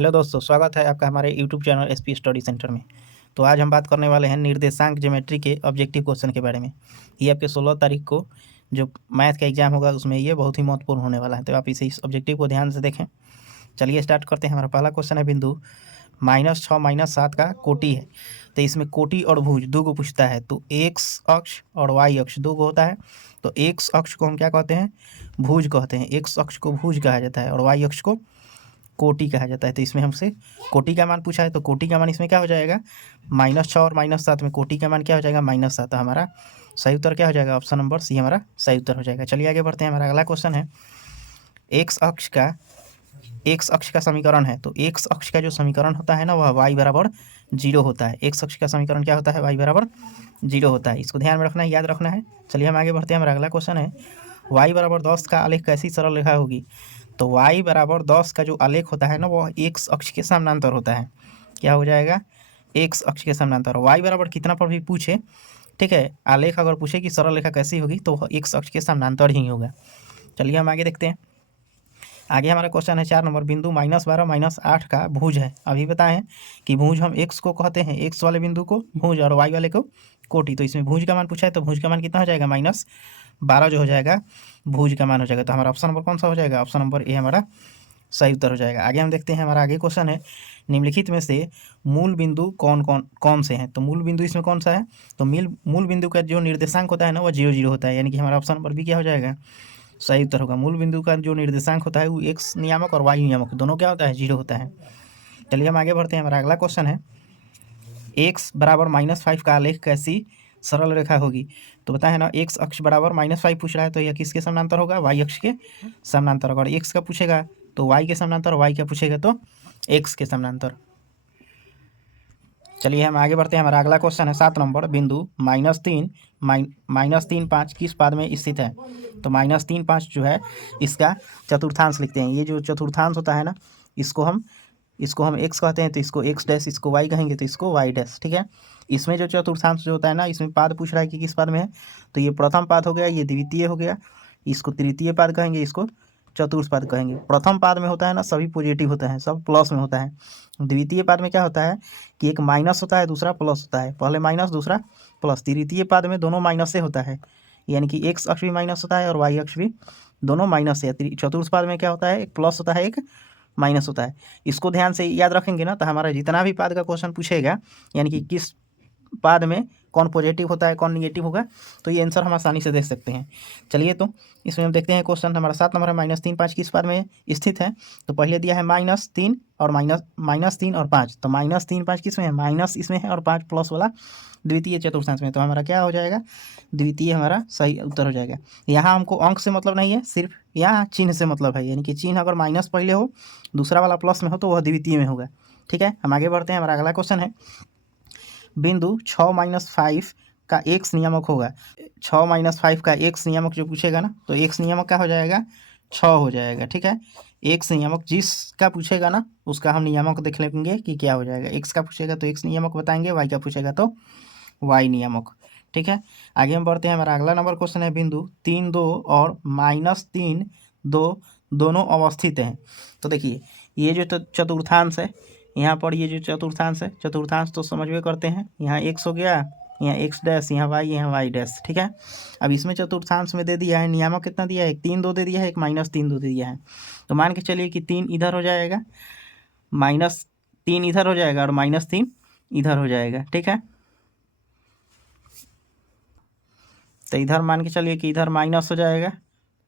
Hello दोस्तों, स्वागत है आपका हमारे YouTube channel SP study centre में। तो आज हम बात करने वाले हैं निर्देशांक ज्योमेट्री के ऑब्जेक्टिव क्वेश्चन के बारे में। ये आपके 16 तारीख को जो मैथ का एग्जाम होगा उसमें ये बहुत ही महत्वपूर्ण होने वाला है, तो आप इस ऑब्जेक्टिव को ध्यान से देखें। चलिए स्टार्ट करते हैं। हमारा पहला क्वेश्चन है बिंदु -6 -7 का कोटि है। तो इसमें कोटि और भुज दो को पूछता है। तो एक्स अक्ष और वाई अक्ष दो को होता है। तो एक्स अक्ष को हम क्या कहते हैं? भुज कहते हैं। एक्स अक्ष को भुज कहा जाता है और वाई अक्ष को कोटि कहा जाता है। तो इसमें हमसे कोटि का मान पूछा है, तो कोटि का मान इसमें क्या हो जाएगा? -6 और -7 में कोटि का मान क्या हो जाएगा? -7। हमारा सही उत्तर क्या हो जाएगा? ऑप्शन नंबर सी हमारा सही उत्तर हो जाएगा। चलिए आगे बढ़ते हैं। हमारा अगला क्वेश्चन है एक्स अक्ष का समीकरण है। तो एक्स अक्ष का जो समीकरण होता है ना, वह y बराबर 0 होता है। एक्स अक्ष का समीकरण क्या होता है? y बराबर 0 होता है। इसको ध्यान में रखना है, याद रखना है। चलिए हम आगे बढ़ते हैं। हमारा अगला क्वेश्चन है y बराबर 10 का आलेख कैसी सरल रेखा होगी? तो y बराबर 10 का जो आलेख होता है ना, वह एक्स अक्ष के समानांतर होता है। क्या हो जाएगा? एक्स अक्ष के समानांतर। y बराबर कितना पर भी पूछे, ठीक है, आलेख अगर पूछे कि सरल रेखा कैसी होगी, तो वह एक्स अक्ष के समानांतर ही होगा। चलिए हम आगे देखते हैं। आगे हमारा क्वेश्चन है 4 नंबर, बिंदु -12 -8 का भुज है। अभी बताएं कि भुज हम एक्स को कहते हैं, एक्स वाले बिंदु को भुज और वाई वाले को कोटि। तो इसमें भुज का मान पूछा है, तो भुज का मान कितना हो जाएगा? -12 जो हो जाएगा भुज का मान हो जाएगा। तो हमारा ऑप्शन नंबर कौन सा हो जाएगा? ऑप्शन नंबर ए हमारा सही उत्तर हो जाएगा। आगे हम देखते हैं। हमारा आगे क्वेश्चन है निम्नलिखित में से मूल बिंदु कौन से हैं? तो मूल बिंदु इसमें कौन सा है? तो मूल बिंदु का जो निर्देशांक होता है ना, वह 0 0 होता है। यानी कि हमारा ऑप्शन नंबर बी क्या हो जाएगा? सही उत्तर होगा। मूल बिंदु का जो निर्देशांक होता है वो एक्स नियामक और वाई नियामक दोनों क्या होता है? 0 होता है। चलिए हम आगे बढ़ते हैं। हमारा अगला क्वेश्चन है एक्स बराबर -5 का आलेख कैसी सरल रेखा होगी? तो बताए ना, एक्स अक्ष बराबर -5 पूछ रहा है, तो यह किसके समानांतर होगा? वाई अक्ष के समानांतर। अगर एक्स का पूछेगा तो वाई के समानांतर, वाई का पूछेगा तो एक्स के समानांतर। चलिए हम आगे बढ़ते हैं। हमारा अगला क्वेश्चन है 7 नंबर, बिंदु -3 -5 किस पाद में स्थित है? तो -3 5 जो है इसका चतुर्थांश लिखते हैं। ये जो चतुर्थांश होता है ना, इसको हम एक्स कहते हैं, तो इसको एक्स डैश, इसको वाई कहेंगे तो इसको वाई डैश, ठीक है। इसमें जो चतुर्थांश जो होता है ना, इसमें पाद पूछ रहा है कि किस पाद में है, तो ये प्रथम पाद हो गया, ये द्वितीय हो गया, इसको तृतीय पाद कहेंगे, इसको चतुर्थ पाद कहेंगे। प्रथम पाद में होता है ना, सभी पॉजिटिव होता है, सब प्लस में होता है। द्वितीय पाद में क्या होता है कि एक माइनस होता है, दूसरा प्लस होता है। पहले माइनस, दूसरा प्लस। तृतीय पाद में दोनों माइनस से होता है, यानी कि एक्स अक्ष भी माइनस होता है और वाई अक्ष भी दोनों माइनस से। चतुर्थ पाद में क्या होता है? एक प्लस होता है, एक माइनस होता है। इसको ध्यान से याद रखेंगे ना, तो हमारा जितना भी पाद का क्वेश्चन पूछेगा, यानी कि किस पाद में कौन पॉजिटिव होता है, कौन निगेटिव होगा, तो ये आंसर हम आसानी से देख सकते हैं। चलिए तो इसमें हम देखते हैं। क्वेश्चन हमारा 7 नंबर है, -3 5 किस पाद में स्थित है? तो पहले दिया है -3 और -3 और 5। तो -3 5 किस में है? माइनस इसमें है, और 5 प्लस वाला द्वितीय चतुर्थांश में। तो हमारा क्या हो जाएगा? द्वितीय हमारा सही उत्तर हो जाएगा। यहाँ हमको अंक से मतलब नहीं है, सिर्फ यहाँ चिन्ह से मतलब है। यानी कि चिन्ह अगर माइनस पहले हो, दूसरा वाला प्लस में हो, तो वह द्वितीय में होगा, ठीक है। हम आगे बढ़ते हैं। हमारा अगला क्वेश्चन है बिंदु 6 -5 का एक्स नियामक होगा। 6 -5 का एक्स नियामक जो पूछेगा ना, तो एक्स नियामक क्या हो जाएगा? 6 हो जाएगा, ठीक है। एक्स नियामक जिसका पूछेगा ना, उसका हम नियामक देख लेंगे कि क्या हो जाएगा। एक्स का पूछेगा तो एक्स नियामक बताएंगे, वाई का पूछेगा तो वाई नियामक, ठीक है। आगे हम बढ़ते हैं। हमारा अगला नंबर क्वेश्चन है बिंदु 3 2 और -3 2 दोनों अवस्थित हैं। तो देखिए, ये जो चतुर्थांश है, यहाँ पर ये जो चतुर्थांश है, चतुर्थांश तो समझवे करते हैं। यहाँ एक्स हो गया, यहाँ एक्स डैश, यहाँ वाई डैश, ठीक है। अब इसमें चतुर्थांश में दे दिया है, नियामक कितना दिया है? एक 3 2 दे दिया है, एक -3 2 दे दिया है। तो मान के चलिए कि 3 इधर हो जाएगा, -3 इधर हो जाएगा और -3 इधर हो जाएगा, ठीक है। तो इधर मान के चलिए कि इधर माइनस हो जाएगा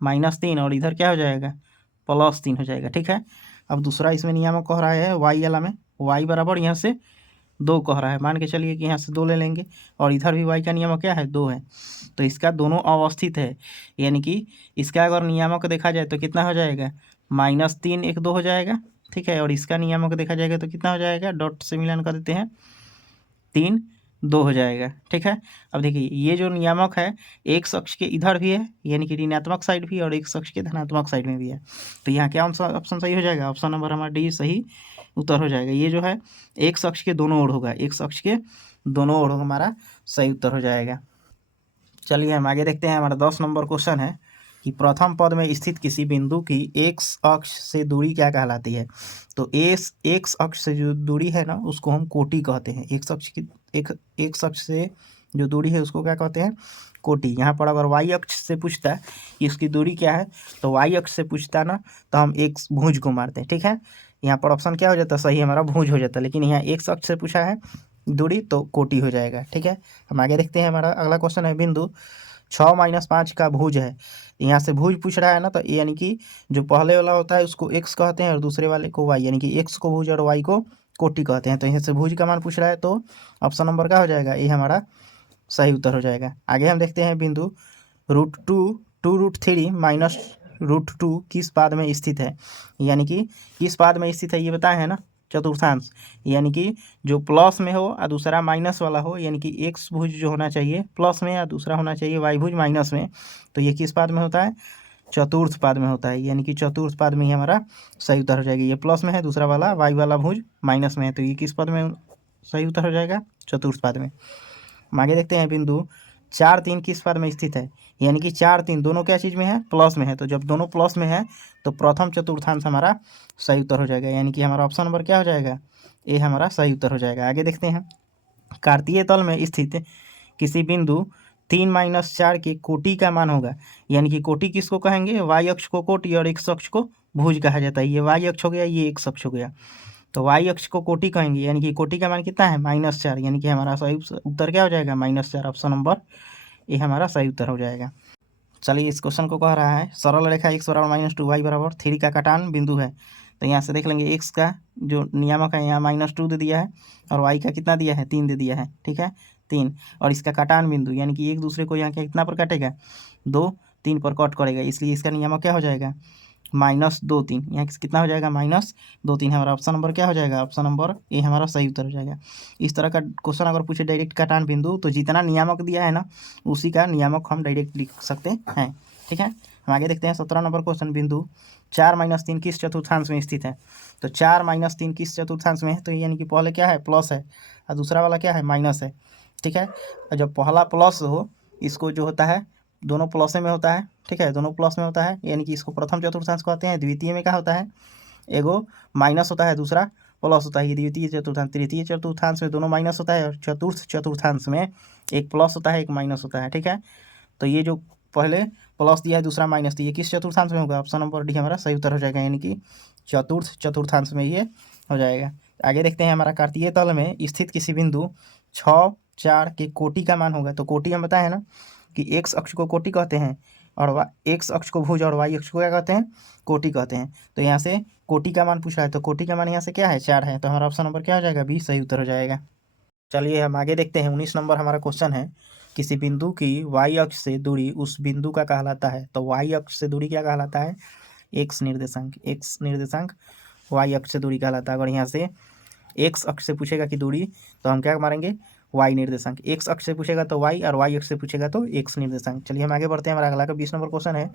-3, और इधर क्या हो जाएगा? +3 हो जाएगा, ठीक है। अब दूसरा इसमें नियामक कह रहा है वाई वाला में, वाई बराबर यहाँ से 2 कह रहा है। मान के चलिए कि यहाँ से 2 ले लेंगे, और इधर भी वाई का नियामक क्या है? 2 है। तो इसका दोनों अवस्थित है, यानी कि इसका अगर नियामक देखा जाए तो कितना हो जाएगा? -3 1 2 हो जाएगा, ठीक है। और इसका नियामक देखा जाएगा तो कितना हो जाएगा? डॉट से मिलान कर देते हैं, 3 2 हो जाएगा, ठीक है। अब देखिए, ये जो नियामक है एक्स अक्ष के इधर भी है, यानी कि ऋणात्मक साइड भी, और एक्स अक्ष के धनात्मक साइड में भी है। तो यहाँ क्या ऑप्शन सही हो जाएगा? ऑप्शन नंबर हमारा डी सही उत्तर हो जाएगा। ये जो है एक्स अक्ष के दोनों ओर होगा, एक्स अक्ष के दोनों ओर हमारा सही उत्तर हो जाएगा। चलिए हम आगे देखते हैं। हमारा 10 नंबर क्वेश्चन है कि प्रथम पद में स्थित किसी बिंदु की एक्स अक्ष से दूरी क्या कहलाती है। तो एक्स अक्ष से जो दूरी है ना उसको हम कोटि कहते हैं। एक्स अक्ष की एक्स अक्ष से जो दूरी है उसको क्या कहते हैं, कोटि। यहाँ पर अगर वाई अक्ष से पूछता है कि इसकी दूरी क्या है, तो वाई अक्ष से पूछता ना तो हम एक्स भुज को मारते हैं, ठीक है। यहाँ पर ऑप्शन क्या हो जाता है, सही हमारा भुज हो जाता है, लेकिन यहाँ एक्स अक्ष से पूछा है दूरी तो कोटि हो जाएगा, ठीक है। हम आगे देखते हैं, हमारा अगला क्वेश्चन है बिंदु 6-5 का भुज है। यहाँ से भुज पूछ रहा है ना, तो यानी कि जो पहले वाला होता है उसको एक्स कहते हैं और दूसरे वाले को वाई, यानी कि एक्स को भुज और वाई को कोटि कहते हैं। तो यहाँ से भुज का मान पूछ रहा है तो ऑप्शन नंबर क्या हो जाएगा, ये हमारा सही उत्तर हो जाएगा। आगे हम देखते हैं बिंदु √2 माइनस √2 किस पाद में स्थित है। यानी कि किस पाद में स्थित है ये बताए हैं ना, चतुर्थांश। यानी कि जो प्लस में हो और दूसरा माइनस वाला हो, यानी कि एक्स भुज जो होना चाहिए प्लस में या दूसरा होना चाहिए वाई भुज माइनस में। तो ये किस पाद में होता है, चतुर्थ पाद में होता है। यानी कि चतुर्थ पाद में ही हमारा सही उत्तर हो जाएगा। ये प्लस में है, दूसरा वाला वाई वाला भुज माइनस में है, तो ये किस पद में सही उत्तर हो जाएगा, चतुर्थ पाद में। हम आगे देखते हैं बिंदु 4-3 किस पद में स्थित है। यानी कि 4-3 दोनों क्या चीज़ में है, प्लस में है। तो जब दोनों प्लस में है तो प्रथम चतुर्थांश हमारा सही उत्तर हो जाएगा। यानी कि हमारा ऑप्शन नंबर क्या हो जाएगा, ये हमारा सही उत्तर हो जाएगा। आगे देखते हैं, कार्तीय तल में स्थित किसी बिंदु 3-4 के कोटि का मान होगा। यानी कि कोटि किसको कहेंगे, वाई अक्ष को कोटि और एक्स अक्ष को भुज कहा जाता है। ये वाई अक्ष हो गया, ये एक्स अक्ष हो गया, तो वाई अक्ष को कोटि कहेंगे। यानी कि कोटि का मान कितना है, -4। यानी कि हमारा सही उत्तर क्या हो जाएगा, -4। ऑप्शन नंबर ये हमारा सही उत्तर हो जाएगा। चलिए इस क्वेश्चन को कह रहा है सरल रेखा x = -2 y = 3 का कटान बिंदु है। तो यहाँ से देख लेंगे x का जो नियामक है यहाँ -2 दे दिया है और y का कितना दिया है, 3 दे दिया है, ठीक है 3। और इसका कटान बिंदु यानी कि एक दूसरे को यहाँ क्या कितना पर काटेगा, 2 3 पर कट करेगा, इसलिए इसका नियामक क्या हो जाएगा, -2 3। यहाँ कितना हो जाएगा, -2 3। हमारा ऑप्शन नंबर क्या हो जाएगा, ऑप्शन नंबर ये हमारा सही उत्तर हो जाएगा। इस तरह का क्वेश्चन अगर पूछे डायरेक्ट कटान बिंदु, तो जितना नियामक दिया है ना उसी का नियामक हम डायरेक्ट लिख सकते हैं, ठीक है। हम आगे देखते हैं 17 नंबर क्वेश्चन, बिंदु 4-3 किस चतुर्थांश में स्थित है। तो 4-3 किस चतुर्थांश में है, तो यानी कि पहले क्या है, प्लस है और दूसरा वाला क्या है, माइनस है, ठीक है। और जब पहला प्लस हो, इसको जो होता है दोनों प्लस में होता है, ठीक है, दोनों प्लस में होता है, यानी कि इसको प्रथम चतुर्थांश कहते हैं। द्वितीय में क्या होता है, एगो माइनस होता है दूसरा प्लस होता है। ये द्वितीय चतुर्थांश, तृतीय चतुर्थांश में दोनों माइनस होता है और चतुर्थ चतुर्थांश में एक प्लस होता है एक माइनस होता है, ठीक है। तो ये जो पहले प्लस दिया है दूसरा माइनस, तो ये किस चतुर्थांश में होगा, ऑप्शन नंबर डी हमारा सही उत्तर हो जाएगा। यानी कि चतुर्थ चतुर्थांश में ये हो जाएगा। आगे देखते हैं, हमारा कार्तीय तल में स्थित किसी बिंदु 6-4 के कोटि का मान होगा। तो कोटि हम बताए हैं ना कि एक्स अक्ष को कोटि कहते हैं और एक्स अक्ष को भुज और वाई अक्ष को क्या कहते हैं, कोटि कहते हैं। तो यहाँ से कोटि का मान पूछ रहा है, तो कोटि का मान यहाँ से क्या है, 4 है। तो हमारा ऑप्शन नंबर क्या हो जाएगा, बी सही उत्तर हो जाएगा। चलिए हम आगे देखते हैं, 19 नंबर हमारा क्वेश्चन है, किसी बिंदु की वाई अक्ष से दूरी उस बिंदु का कहलाता है। तो वाई अक्ष से दूरी क्या कहलाता है, एक्स निर्देशांक वाई अक्ष से दूरी कहलाता है। अगर यहाँ से एक्स अक्ष से पूछेगा कि दूरी, तो हम क्या मारेंगे, वाई निर्देशांक। एक्स अक्ष से पूछेगा तो वाई और वाई अक्ष से पूछेगा तो एक्स निर्देशांक। चलिए हम आगे बढ़ते हैं, हमारा अगला का 20 नंबर क्वेश्चन है,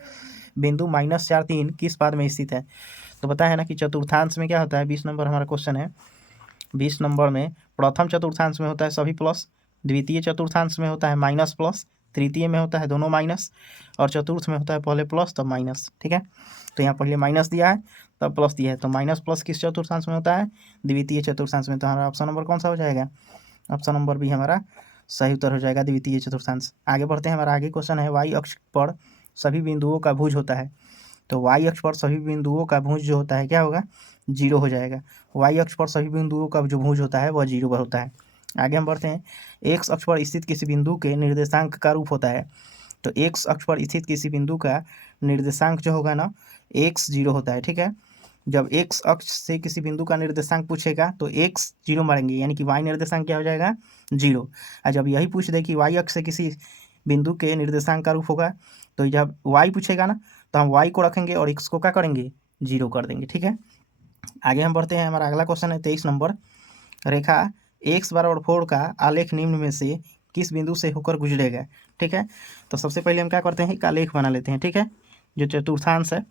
बिंदु -4-3 किस पाद में स्थित है। तो पता है ना कि चतुर्थांश में क्या होता है, 20 नंबर हमारा क्वेश्चन है। 20 नंबर में प्रथम चतुर्थांश में होता है सभी प्लस, द्वितीय चतुर्थांश में होता है माइनस प्लस, तृतीय में होता है दोनों माइनस और चतुर्थ में होता है पहले प्लस तब माइनस, ठीक है। तो यहाँ पहले माइनस दिया है तब प्लस दिया है, तो माइनस प्लस किस चतुर्थांश में होता है, द्वितीय चतुर्थांश में। तो हमारा ऑप्शन नंबर कौन सा हो जाएगा, ऑप्शन नंबर भी हमारा सही उत्तर हो जाएगा, द्वितीय चतुर्थांश। आगे बढ़ते हैं, हमारा आगे क्वेश्चन है, वाई अक्ष पर सभी बिंदुओं का भुज होता है। तो वाई अक्ष पर सभी बिंदुओं का भुज जो होता है क्या होगा, 0 हो जाएगा। वाई अक्ष पर सभी बिंदुओं का जो भुज होता है वह 0 पर होता है। आगे हम बढ़ते हैं, एक्स अक्ष पर स्थित किसी बिंदु के निर्देशांक का रूप होता है। तो एक्स अक्ष पर स्थित किसी बिंदु का निर्देशांक जो होगा ना, एक्स 0 होता है, ठीक है। जब एक्स अक्ष से किसी बिंदु का निर्देशांक पूछेगा तो एक्स 0 मारेंगे, यानी कि वाई निर्देशांक क्या हो जाएगा, 0। और जब यही पूछ दे कि वाई अक्ष से किसी बिंदु के निर्देशांक का रूप होगा, तो जब वाई पूछेगा ना तो हम वाई को रखेंगे और एक्स को क्या करेंगे, 0 कर देंगे, ठीक है। आगे हम बढ़ते हैं, हमारा अगला क्वेश्चन है 23 नंबर, रेखा x = 4 का आलेख निम्न में से किस बिंदु से होकर गुजरेगा, ठीक है। तो सबसे पहले हम क्या करते हैं, एक आलेख बना लेते हैं, ठीक है। जो चतुर्थांश है,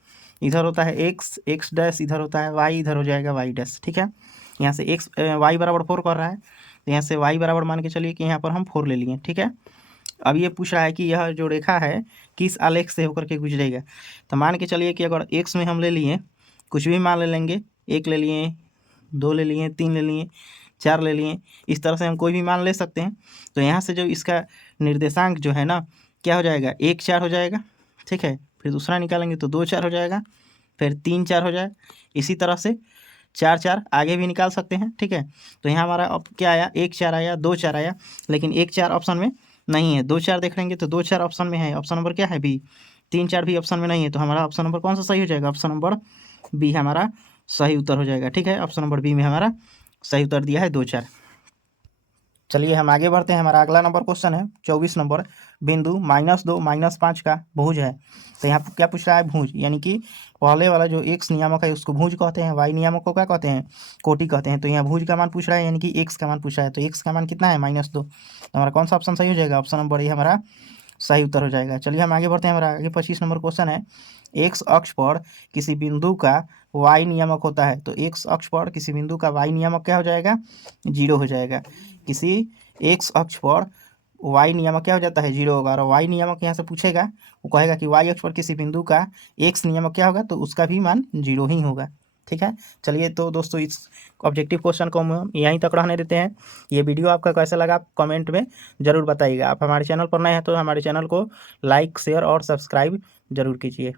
इधर होता है एक्स डैश, इधर होता है वाई, इधर हो जाएगा वाई डैश, ठीक है। यहाँ से वाई = 4 कर रहा है, तो यहाँ से वाई बराबर मान के चलिए कि यहाँ पर हम 4 ले लिए, ठीक है। अब ये पूछ रहा है कि यह जो रेखा है किस आलेख से होकर के गुजरेगा। तो मान के चलिए कि अगर एक्स में हम ले लिए, कुछ भी मान ले लेंगे, 1 ले लिए, 2 ले लिए, 3 ले लिए, 4 ले लिए, इस तरह से हम कोई भी मान ले सकते हैं। तो यहाँ से जो इसका निर्देशांक जो है ना क्या हो जाएगा, 1 4 हो जाएगा, ठीक है। फिर दूसरा निकालेंगे तो 2 4 हो जाएगा, फिर 3 4 हो जाएगा। इसी तरह से 4 4 आगे भी निकाल सकते हैं, ठीक है। तो यहाँ हमारा अब क्या आया, 1 4 आया, 2 4 आया, लेकिन 1 4 ऑप्शन में नहीं है। 2 4 देख लेंगे तो 2 4 ऑप्शन में है, ऑप्शन नंबर क्या है बी। 3 4 भी ऑप्शन में नहीं है, तो हमारा ऑप्शन नंबर कौन सा सही हो जाएगा, ऑप्शन नंबर बी हमारा सही उत्तर हो जाएगा, ठीक है। ऑप्शन नंबर बी में हमारा सही उत्तर दिया है 2 4। चलिए हम आगे बढ़ते हैं। हमारा अगला नंबर क्वेश्चन है 24 नंबर। बिंदु -2 -5 का भुज है। तो यहाँ क्या पूछ रहा है, भुज, यानी कि पहले वाला जो एक्स नियामक है उसको भुज कहते हैं, वाई नियामक को क्या कहते हैं, कोटि कहते हैं। तो यहाँ भुज का मान पूछ रहा है, यानी कि एक्स का मान पूछ रहा है। तो एक्स का मान कितना है, -2। तो हमारा कौन सा ऑप्शन सही हो जाएगा, ऑप्शन नंबर ए हमारा सही उत्तर हो जाएगा। चलिए हम आगे बढ़ते हैं। हमारा आगे 25 नंबर क्वेश्चन है। एक्स अक्ष पर किसी बिंदु का वाई नियामक होता है। तो एक्स अक्ष पर किसी बिंदु का वाई नियामक क्या हो जाएगा, 0 हो जाएगा। किसी एक्स अक्ष पर वाई नियामक क्या हो जाता है, 0 होगा। और वाई नियामक यहाँ से पूछेगा, वो कहेगा कि वाई अक्ष पर किसी बिंदु का एक्स नियामक क्या होगा, तो उसका भी मान 0 ही होगा, ठीक है। चलिए तो दोस्तों इस ऑब्जेक्टिव क्वेश्चन को हम यहीं तक रहने देते हैं। ये वीडियो आपका कैसा लगा आप कमेंट में ज़रूर बताइएगा। आप हमारे चैनल पर नए हैं तो हमारे चैनल को लाइक शेयर और सब्सक्राइब जरूर कीजिए।